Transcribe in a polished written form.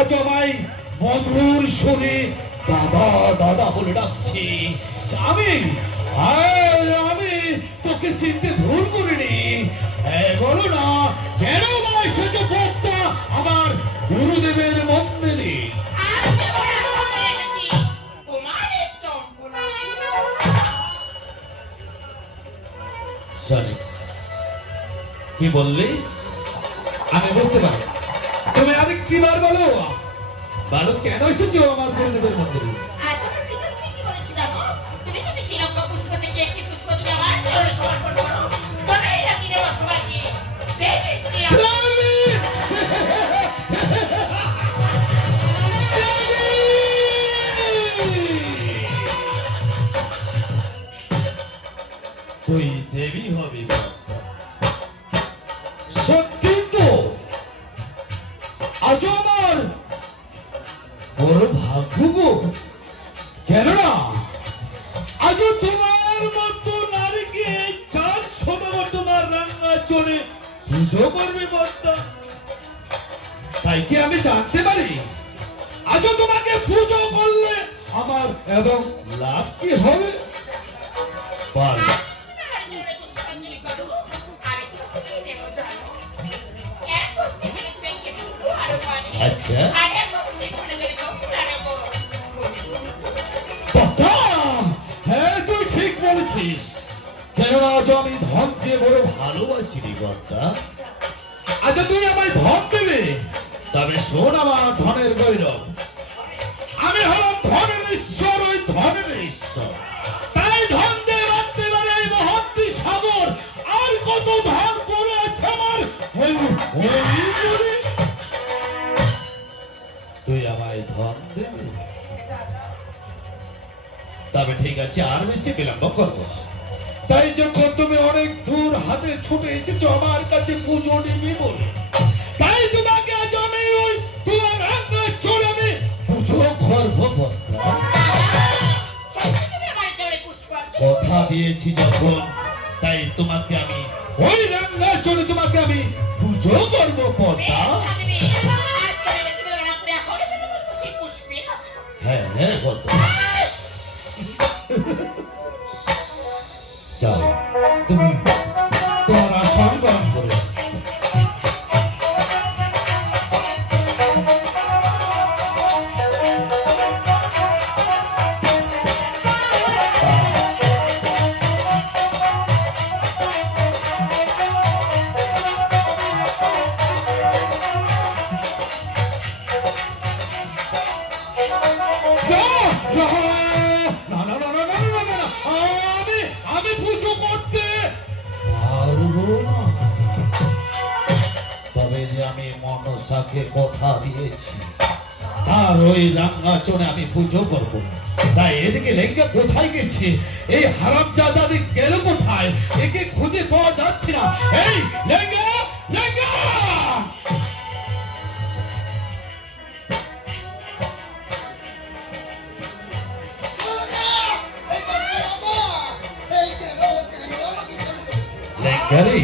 আজ আমায় মধুর সুরে দাদা দাদা বলে ডাকছি। আমি আমি তোকে চিনতে ভুল করিনি। হ্যাঁ বলো না, কেন আমায় সেজ বক্তা আমার গুরুদেবের মন্দিরে? কি বললি আমি বুঝতে পারি। তুমি আরেকটিবার বলো, বলো কেন এসেছো আমার গুরুদেবের মন্দিরে? তুই দেবী হবি? সত্যি তো? আজ আমার বড় ভাগ্য গো। কেননা আজ তোমার মতো নারীকে 400 তোমার রান্না চড়ে পুজো করবে বর্তা। তাই কি আমি জানতে পারি আজ তোমাকে পুজো করলে আমার এবং লাভ কি হবে? বল। আচ্ছা হ্যাঁ তুই ঠিক বলেছিস। কেননা আজ আমি ধন চেয়ে বড় ভালোবাসি রে কর্তা। আচ্ছা তুই আমায় ধন দেবে, তবে শোন আমার ধনের গৌরব। আমি হলাম ধনের ঈশ্বর, ওই ধনের ঈশ্বর। তাই ধন দিয়ে রাখতে পারে এই মহত্তি সাগর। আর কত ধন পড়ে আছে আমার তুই আমায় ধন দেবে? তবে ঠিক আছে, আর বেশি বিলম্ব করবো। তাই যখন তুমি অনেক দূর হাতে ছুটে এসেছো আমার কাছে পুজো নিবি বলে, তাই তোমাকে আজ আমি ওই তোমার রান্না চড়ে আমি পুজো করবো। কথা দিয়েছি যখন, তাই তোমাকে আমি ওই রান্না চড়ে তোমাকে আমি পুজো করবো পদ্মা। হ্যাঁ হ্যাঁ পদ্মা, যাও তুমি তোমার আসন গ্রহণ করো। আমি পুজো করতে পারবো না। তবে যে আমি মনসাকে কথা দিয়েছি আর ওই রাঙ্গাচনে আমি পুজো করবো। তাই এদিকে লেঙ্গা কোথায় গেছে? এই হারামজাদা গেল কোথায়? একে খুঁজে পাওয়া যাচ্ছে না। এই লেঙ্গা লেঙ্গা, লেঙ্গা রে